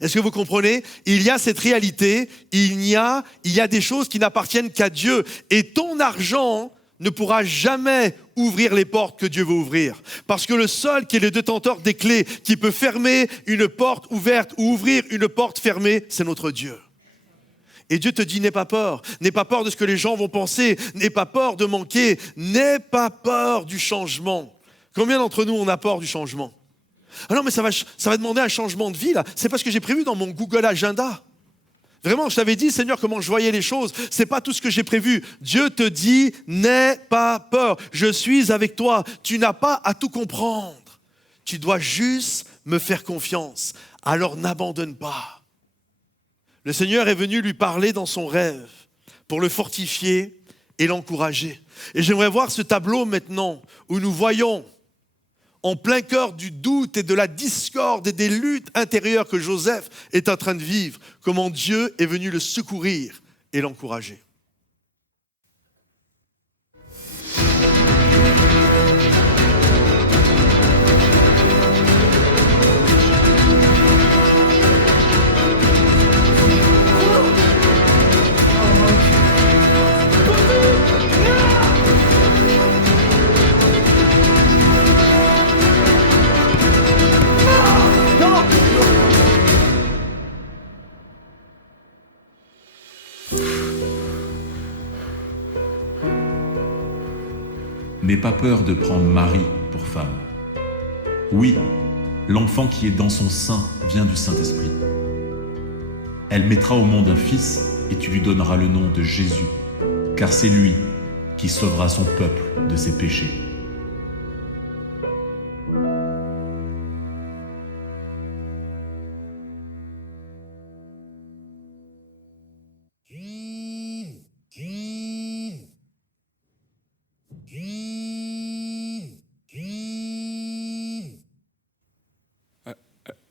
Est-ce que vous comprenez? Il y a cette réalité, il y a des choses qui n'appartiennent qu'à Dieu. Et ton argent ne pourra jamais ouvrir les portes que Dieu veut ouvrir. Parce que le seul qui est le détenteur des clés, qui peut fermer une porte ouverte ou ouvrir une porte fermée, c'est notre Dieu. Et Dieu te dit, n'aie pas peur de ce que les gens vont penser, n'aie pas peur de manquer, n'aie pas peur du changement. Combien d'entre nous on a peur du changement? Ah non, mais ça va demander un changement de vie là. C'est parce que j'ai prévu dans mon Google Agenda. Vraiment, je t'avais dit, Seigneur, comment je voyais les choses. C'est pas tout ce que j'ai prévu. Dieu te dit, n'aie pas peur. Je suis avec toi. Tu n'as pas à tout comprendre. Tu dois juste me faire confiance. Alors n'abandonne pas. Le Seigneur est venu lui parler dans son rêve pour le fortifier et l'encourager. Et j'aimerais voir ce tableau maintenant où nous voyons en plein cœur du doute et de la discorde et des luttes intérieures que Joseph est en train de vivre, comment Dieu est venu le secourir et l'encourager. N'aie pas peur de prendre Marie pour femme. Oui, l'enfant qui est dans son sein vient du Saint-Esprit. Elle mettra au monde un fils et tu lui donneras le nom de Jésus, car c'est lui qui sauvera son peuple de ses péchés.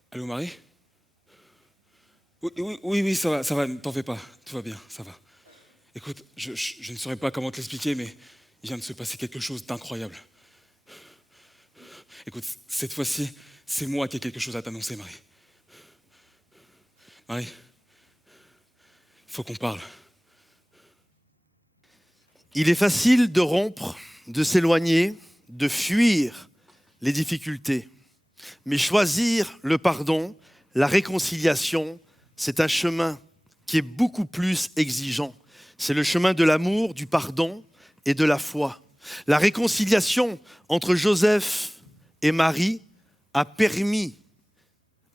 Allô, Marie? Oui, ça va, ne t'en fais pas, tout va bien, ça va. Écoute, je ne saurais pas comment te l'expliquer, mais il vient de se passer quelque chose d'incroyable. Écoute, cette fois-ci, c'est moi qui ai quelque chose à t'annoncer, Marie. Marie, il faut qu'on parle. Il est facile de rompre, de s'éloigner, de fuir les difficultés. Mais choisir le pardon, la réconciliation, c'est un chemin qui est beaucoup plus exigeant. C'est le chemin de l'amour, du pardon et de la foi. La réconciliation entre Joseph et Marie a permis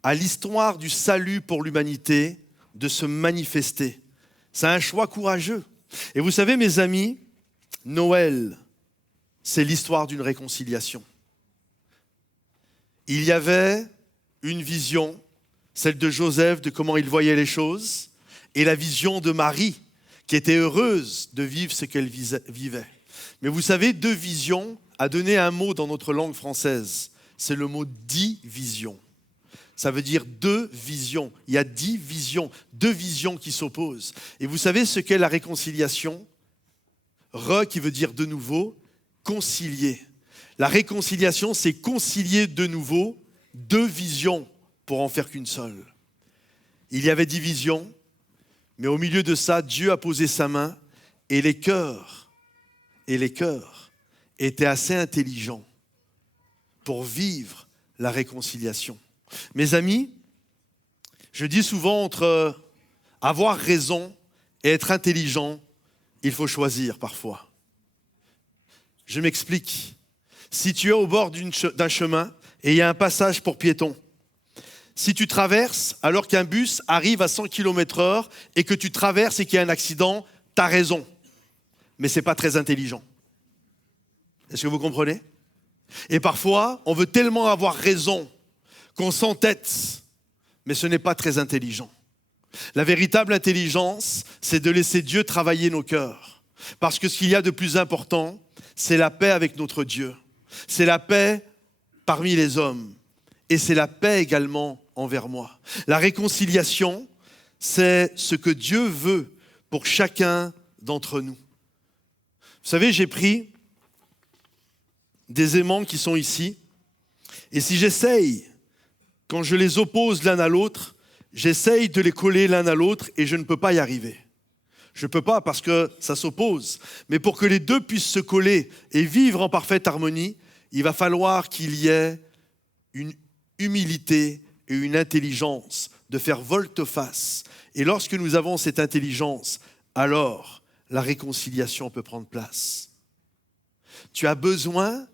à l'histoire du salut pour l'humanité de se manifester. C'est un choix courageux. Et vous savez, mes amis, Noël, c'est l'histoire d'une réconciliation. Il y avait une vision, celle de Joseph, de comment il voyait les choses, et la vision de Marie, qui était heureuse de vivre ce qu'elle vivait. Mais vous savez, deux visions a donné un mot dans notre langue française. C'est le mot division. Ça veut dire deux visions. Il y a 10 visions, deux visions qui s'opposent. Et vous savez ce qu'est la réconciliation? Qui veut dire de nouveau, concilier. La réconciliation, c'est concilier de nouveau deux visions pour en faire qu'une seule. Il y avait 10 visions, mais au milieu de ça, Dieu a posé sa main et les cœurs étaient assez intelligents pour vivre la réconciliation. Mes amis, je dis souvent entre avoir raison et être intelligent, il faut choisir parfois. Je m'explique. Si tu es au bord d'un chemin et il y a un passage pour piétons, si tu traverses alors qu'un bus arrive à 100 km/h et que tu traverses et qu'il y a un accident, tu as raison. Mais ce n'est pas très intelligent. Est-ce que vous comprenez? Et parfois, on veut tellement avoir raison qu'on s'entête, mais ce n'est pas très intelligent. La véritable intelligence, c'est de laisser Dieu travailler nos cœurs. Parce que ce qu'il y a de plus important, c'est la paix avec notre Dieu. C'est la paix parmi les hommes. Et c'est la paix également envers moi. La réconciliation, c'est ce que Dieu veut pour chacun d'entre nous. Vous savez, j'ai pris des aimants qui sont ici. Et si j'essaye, quand je les oppose l'un à l'autre, j'essaye de les coller l'un à l'autre et je ne peux pas y arriver. Je ne peux pas parce que ça s'oppose. Mais pour que les deux puissent se coller et vivre en parfaite harmonie, il va falloir qu'il y ait une humilité et une intelligence de faire volte-face. Et lorsque nous avons cette intelligence, alors la réconciliation peut prendre place. Tu as besoin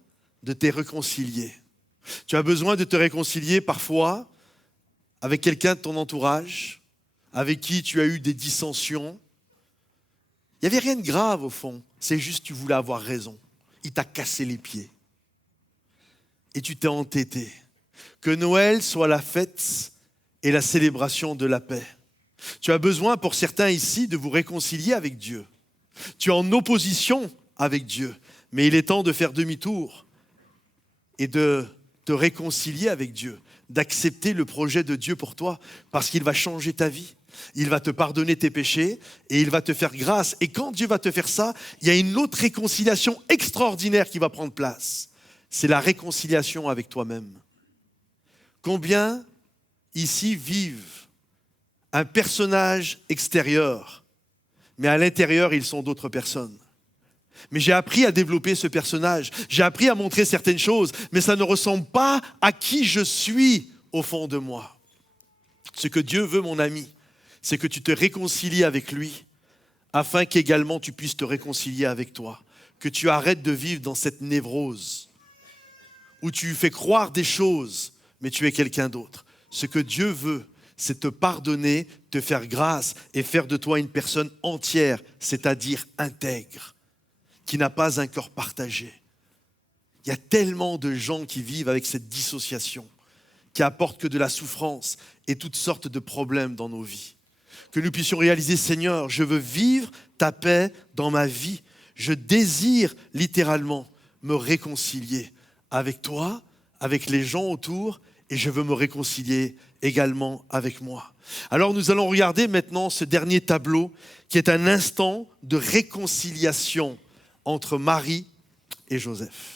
de te réconcilier. Tu as besoin de te réconcilier parfois avec quelqu'un de ton entourage, avec qui tu as eu des dissensions. Il n'y avait rien de grave au fond, c'est juste que tu voulais avoir raison. Il t'a cassé les pieds. Et tu t'es entêté. Que Noël soit la fête et la célébration de la paix. Tu as besoin pour certains ici de vous réconcilier avec Dieu. Tu es en opposition avec Dieu, mais il est temps de faire demi-tour et de te réconcilier avec Dieu, d'accepter le projet de Dieu pour toi, parce qu'il va changer ta vie. Il va te pardonner tes péchés et il va te faire grâce. Et quand Dieu va te faire ça, il y a une autre réconciliation extraordinaire qui va prendre place. C'est la réconciliation avec toi-même. Combien ici vivent un personnage extérieur, mais à l'intérieur, ils sont d'autres personnes. Mais j'ai appris à développer ce personnage, j'ai appris à montrer certaines choses, mais ça ne ressemble pas à qui je suis au fond de moi. Ce que Dieu veut, mon ami, c'est que tu te réconcilies avec lui, afin qu'également tu puisses te réconcilier avec toi, que tu arrêtes de vivre dans cette névrose, où tu fais croire des choses, mais tu es quelqu'un d'autre. Ce que Dieu veut, c'est te pardonner, te faire grâce et faire de toi une personne entière, c'est-à-dire intègre, qui n'a pas un cœur partagé. Il y a tellement de gens qui vivent avec cette dissociation, qui apportent que de la souffrance et toutes sortes de problèmes dans nos vies. Que nous puissions réaliser, Seigneur, je veux vivre ta paix dans ma vie. Je désire littéralement me réconcilier avec toi, avec les gens autour, et je veux me réconcilier également avec moi. Alors nous allons regarder maintenant ce dernier tableau qui est un instant de réconciliation entre Marie et Joseph.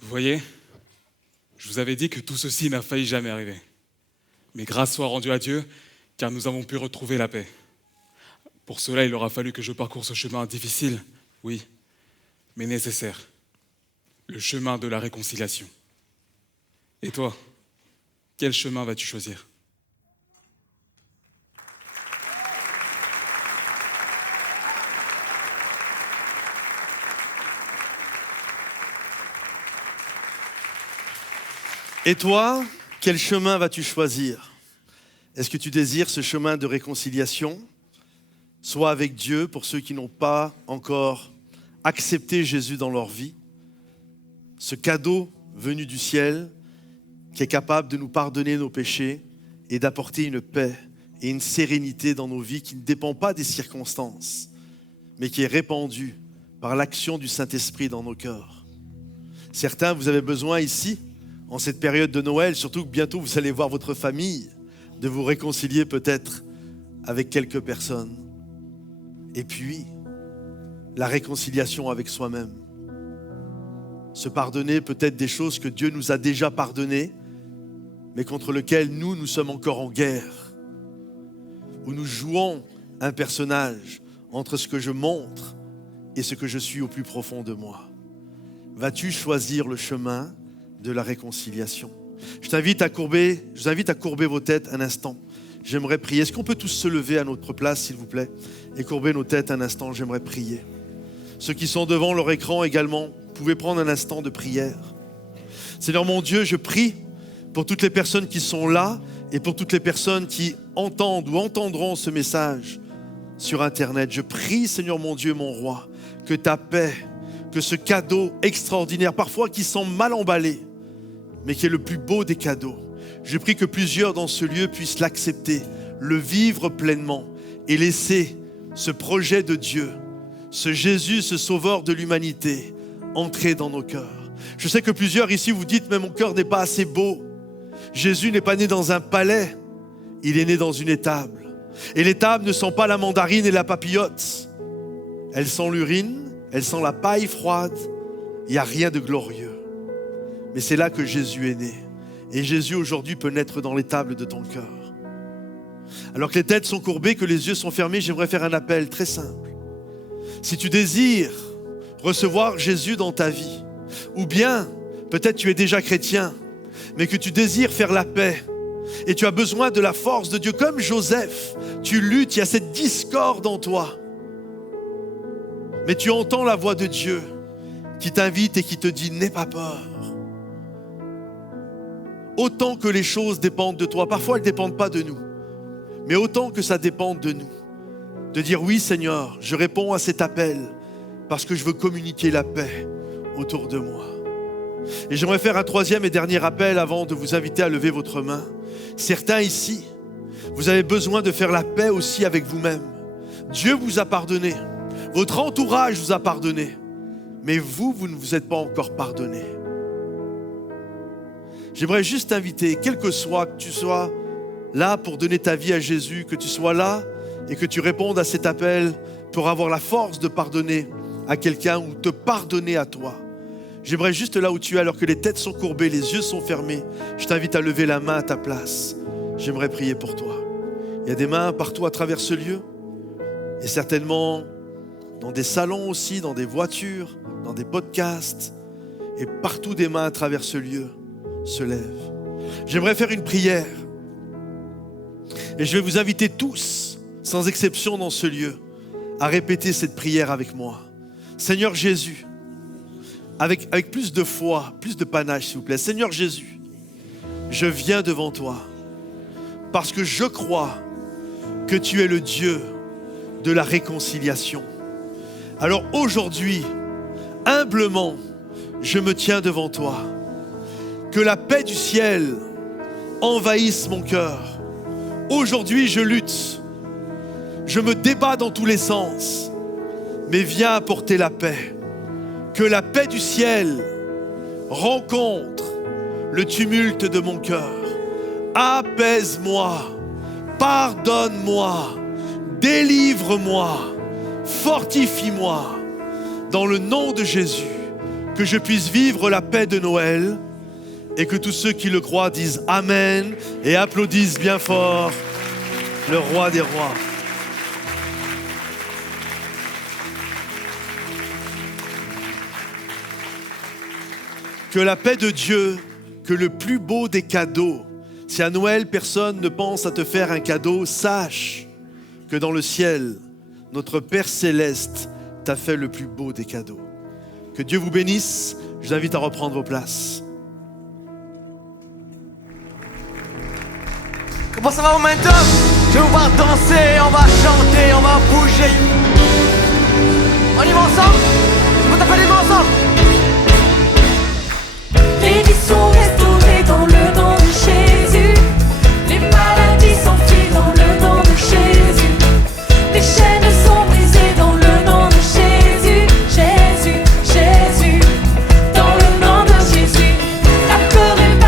Vous voyez, je vous avais dit que tout ceci n'a failli jamais arriver. Mais grâce soit rendue à Dieu, car nous avons pu retrouver la paix. Pour cela, il aura fallu que je parcours ce chemin difficile, oui, mais nécessaire. Le chemin de la réconciliation. Et toi, quel chemin vas-tu choisir ? Et toi, quel chemin vas-tu choisir ? Est-ce que tu désires ce chemin de réconciliation, soit avec Dieu pour ceux qui n'ont pas encore accepté Jésus dans leur vie, ce cadeau venu du ciel qui est capable de nous pardonner nos péchés et d'apporter une paix et une sérénité dans nos vies qui ne dépend pas des circonstances, mais qui est répandue par l'action du Saint-Esprit dans nos cœurs. Certains, vous avez besoin ici, en cette période de Noël, surtout que bientôt vous allez voir votre famille, de vous réconcilier peut-être avec quelques personnes. Et puis, la réconciliation avec soi-même. Se pardonner peut-être des choses que Dieu nous a déjà pardonnées, mais contre lesquelles nous sommes encore en guerre. Où nous jouons un personnage entre ce que je montre et ce que je suis au plus profond de moi. Vas-tu choisir le chemin de la réconciliation? Je vous invite à courber vos têtes un instant. J'aimerais prier. Est-ce qu'on peut tous se lever à notre place, s'il vous plaît, et courber nos têtes un instant? J'aimerais prier. Ceux qui sont devant leur écran également, vous pouvez prendre un instant de prière. Seigneur mon Dieu, je prie pour toutes les personnes qui sont là et pour toutes les personnes qui entendent ou entendront ce message sur Internet. Je prie, Seigneur mon Dieu, mon roi, que ta paix, que ce cadeau extraordinaire, parfois qui semble mal emballé, mais qui est le plus beau des cadeaux. Je prie que plusieurs dans ce lieu puissent l'accepter, le vivre pleinement et laisser ce projet de Dieu, ce Jésus, ce sauveur de l'humanité, entrer dans nos cœurs. Je sais que plusieurs ici vous dites, mais mon cœur n'est pas assez beau. Jésus n'est pas né dans un palais, il est né dans une étable. Et l'étable ne sent pas la mandarine et la papillote. Elle sent l'urine, elle sent la paille froide. Il n'y a rien de glorieux. Mais c'est là que Jésus est né. Et Jésus aujourd'hui peut naître dans l'étable de ton cœur. Alors que les têtes sont courbées, que les yeux sont fermés, j'aimerais faire un appel très simple. Si tu désires recevoir Jésus dans ta vie, ou bien peut-être tu es déjà chrétien, mais que tu désires faire la paix, et tu as besoin de la force de Dieu, comme Joseph, tu luttes, il y a cette discorde en toi, mais tu entends la voix de Dieu qui t'invite et qui te dit, n'aie pas peur. Autant que les choses dépendent de toi, parfois elles ne dépendent pas de nous, mais autant que ça dépende de nous, de dire oui Seigneur, je réponds à cet appel parce que je veux communiquer la paix autour de moi. Et j'aimerais faire un troisième et dernier appel avant de vous inviter à lever votre main. Certains ici, vous avez besoin de faire la paix aussi avec vous-même. Dieu vous a pardonné, votre entourage vous a pardonné, mais vous ne vous êtes pas encore pardonné. J'aimerais juste t'inviter, quel que soit, que tu sois là pour donner ta vie à Jésus, que tu sois là et que tu répondes à cet appel pour avoir la force de pardonner à quelqu'un ou te pardonner à toi. J'aimerais juste là où tu es, alors que les têtes sont courbées, les yeux sont fermés, je t'invite à lever la main à ta place. J'aimerais prier pour toi. Il y a des mains partout à travers ce lieu et certainement dans des salons aussi, dans des voitures, dans des podcasts et partout des mains à travers ce lieu se lèvent. J'aimerais faire une prière et je vais vous inviter tous, sans exception dans ce lieu, à répéter cette prière avec moi. Seigneur Jésus, avec plus de foi, plus de panache s'il vous plaît. Seigneur Jésus, je viens devant toi parce que je crois que tu es le Dieu de la réconciliation. Alors aujourd'hui, humblement, je me tiens devant toi. Que la paix du ciel envahisse mon cœur. Aujourd'hui, je lutte. Je me débat dans tous les sens. Mais viens apporter la paix. Que la paix du ciel rencontre le tumulte de mon cœur. Apaise-moi, pardonne-moi, délivre-moi, fortifie-moi. Dans le nom de Jésus, que je puisse vivre la paix de Noël et que tous ceux qui le croient disent Amen et applaudissent bien fort le roi des rois. Que la paix de Dieu, que le plus beau des cadeaux, si à Noël personne ne pense à te faire un cadeau, sache que dans le ciel, notre Père Céleste t'a fait le plus beau des cadeaux. Que Dieu vous bénisse. Je vous invite à reprendre vos places. Comment ça va Momentum? Je vais vous voir danser, on va chanter, on va bouger. On y va ensemble? Je peux taper les mains ensemble? Les vies sont restaurées dans le nom de Jésus. Les maladies s'enfuient dans le nom de Jésus. Les chaînes sont brisées dans le nom de Jésus. Jésus, Jésus, dans le nom de Jésus. La peur est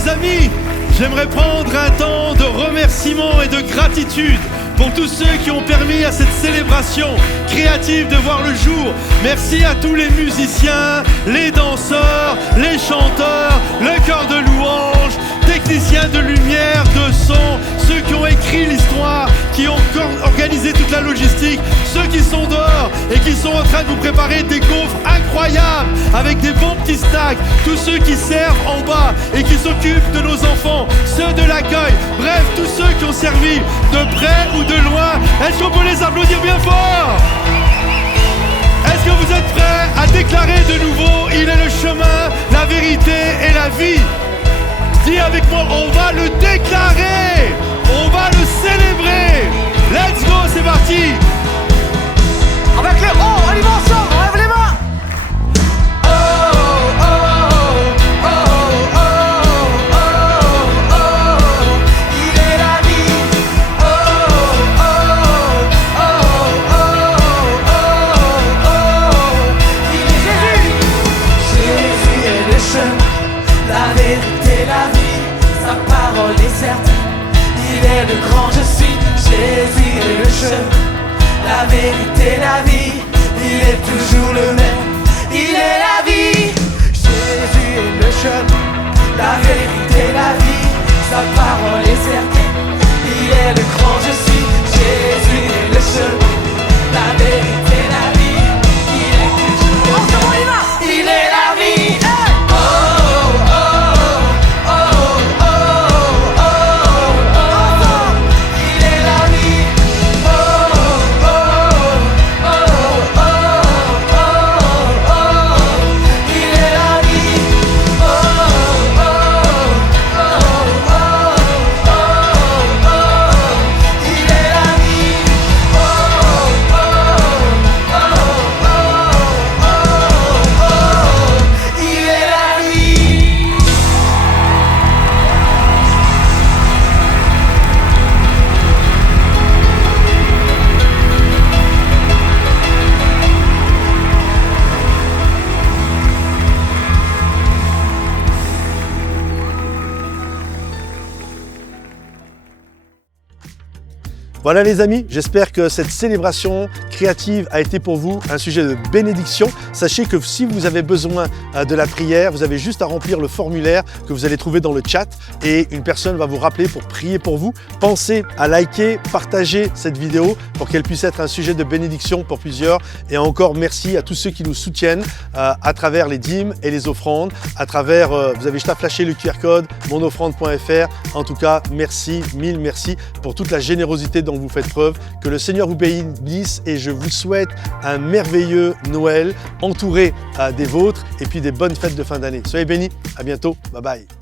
les amis, j'aimerais prendre un temps de remerciement et de gratitude pour tous ceux qui ont permis à cette célébration créative de voir le jour. Merci à tous les musiciens, les danseurs, les chanteurs, le chœur de louange, techniciens de lumière, de son, ceux qui ont écrit l'histoire, qui ont organisé toute la logistique, ceux qui sont dehors et qui sont en train de vous préparer des gaufres incroyables avec des bons petits snacks, tous ceux qui servent en bas et qui s'occupent de nos enfants, ceux de l'accueil, bref, tous ceux qui ont servi de près ou de loin. Est-ce qu'on peut les applaudir bien fort? Est-ce que vous êtes prêts à déclarer de nouveau: il est le chemin, la vérité et la vie? Dis avec moi, on va le déclarer, on va le célébrer. Let's go, c'est parti. Avec les hauts, on y va ensemble, on lève les mains. Oh, oh, oh, oh, oh, oh, oh, il est la vie. Oh, oh, oh, oh, oh, oh, il est Jésus. Jésus est le chemin, la vérité, la vie. Sa parole est certaine. Il est le grand je suis. Jésus est le chemin, la vérité, la vie, il est toujours le même, il est la vie. Jésus est le chemin, la vérité, la vie, sa parole est certaine, il est le grand je suis. Jésus est le chemin, la vérité, la vie, il est toujours le même, il est la vie. Hey! Oh, oh, oh, oh, oh, oh, oh, il est la vie. Voilà les amis, j'espère que cette célébration créative a été pour vous un sujet de bénédiction. Sachez que si vous avez besoin de la prière, vous avez juste à remplir le formulaire que vous allez trouver dans le chat et une personne va vous rappeler pour prier pour vous. Pensez à liker, partager cette vidéo pour qu'elle puisse être un sujet de bénédiction pour plusieurs. Et encore merci à tous ceux qui nous soutiennent à travers les dîmes et les offrandes, à travers, vous avez juste à flasher le QR code monoffrande.fr. En tout cas, merci, mille merci pour toute la générosité dont vous faites preuve. Que le Seigneur vous bénisse et je vous souhaite un merveilleux Noël entouré des vôtres et puis des bonnes fêtes de fin d'année. Soyez bénis, à bientôt, bye bye.